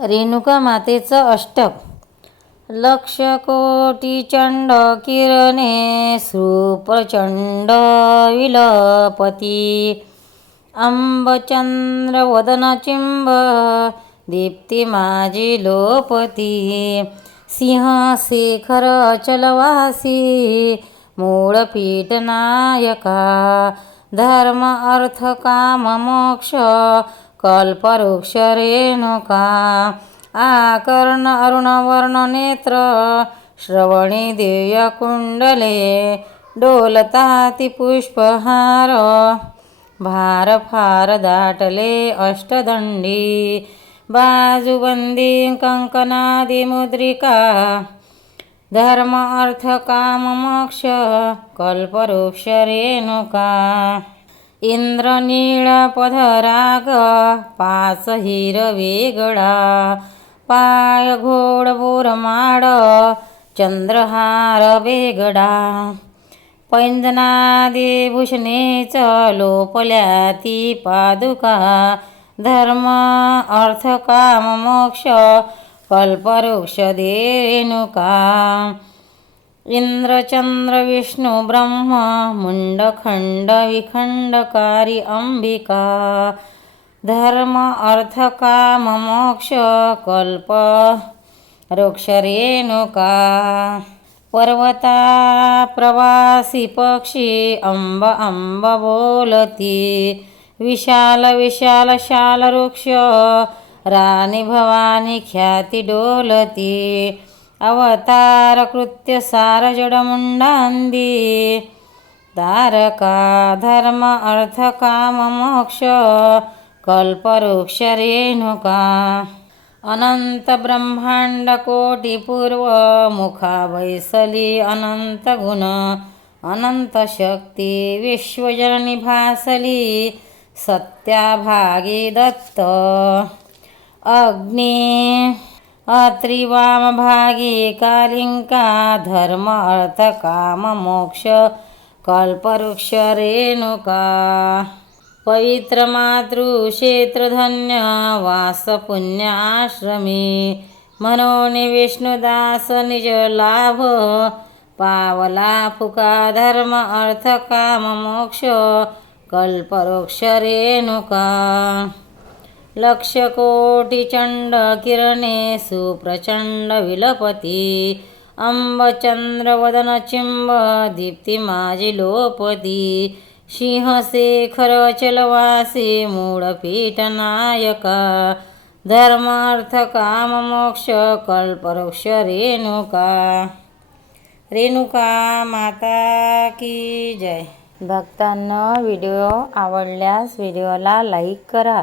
रेणुका मातेचं अष्टक. लक्ष कोटी चंड किरणे सुप्रचंड विलपती. अंबचंद्र वदन चिंब दीप्ती माझी लोपती. सिंहशेखर अचलवासी मूळ पीठ नायका. धर्म अर्थ काम मोक्ष कल्पवृक्ष रेणुका आकर्ण अरुणवर्ण नेत्र श्रवणी दिव्यकुण्डले डोलताति डोलताती पुष्पहार भार फार दाटले अष्टदंडी बाजूबंदी कङ्कनादिमुद्रिका मुद्रिका धर्म अर्थ काम मोक्ष कल्पवृक्ष रेणुका इंद्रनीळ पधराग पाच हिर वेगळा. पाय घोड बोरमाड चंद्रहार वेगळा. पैंजना भूषणेच लोपल्या ती पादुका. धर्म अर्थ काम मोक्ष कल्पवृक्ष रेणुका इंद्रचंद्र विष्णू ब्रह्म मुंडखंड विखंडकारी अंबिका धर्म अर्थ काम मोक्ष कल्प रेणुका पर्वता प्रवासी पक्षी अंब अंब बोलती विशाल विशाल शाल वृक्ष राणी भवानी ख्याती डोलती अवतार कृत्य तारका धर्म अर्थ काम मोक्ष कल्पवृक्ष रेणुका अनंत ब्रह्मांड कोटी पूर्व मुखा वैसली अनंत गुण अनंत भासली सत्याभागी दत्त। अग्नी। अत्रिवामभागी कालिङ्का कालिंका धर्म अर्थ काम मोक्ष कल्पवृक्ष रेणुका। पवित्र मातृक्षेत्र धन्य वास म्हणून विष्णुदास निजलाभ पावला फुका धर्म अर्थ काम मोक्ष कल्पवृक्ष रेणुका। लक्ष कोटी चंड किरणे सुप्रचंड विलपती. अंबचंद्र वदन चिंब दीप्ती माझी लोपती. सिंहशेखर चलवासी मूळपीठ नायका. धर्म काम मोक्ष रेणुका. रेणुका माता की जय. भक्तांना व्हिडिओ आवडल्यास व्हिडिओला लाईक करा.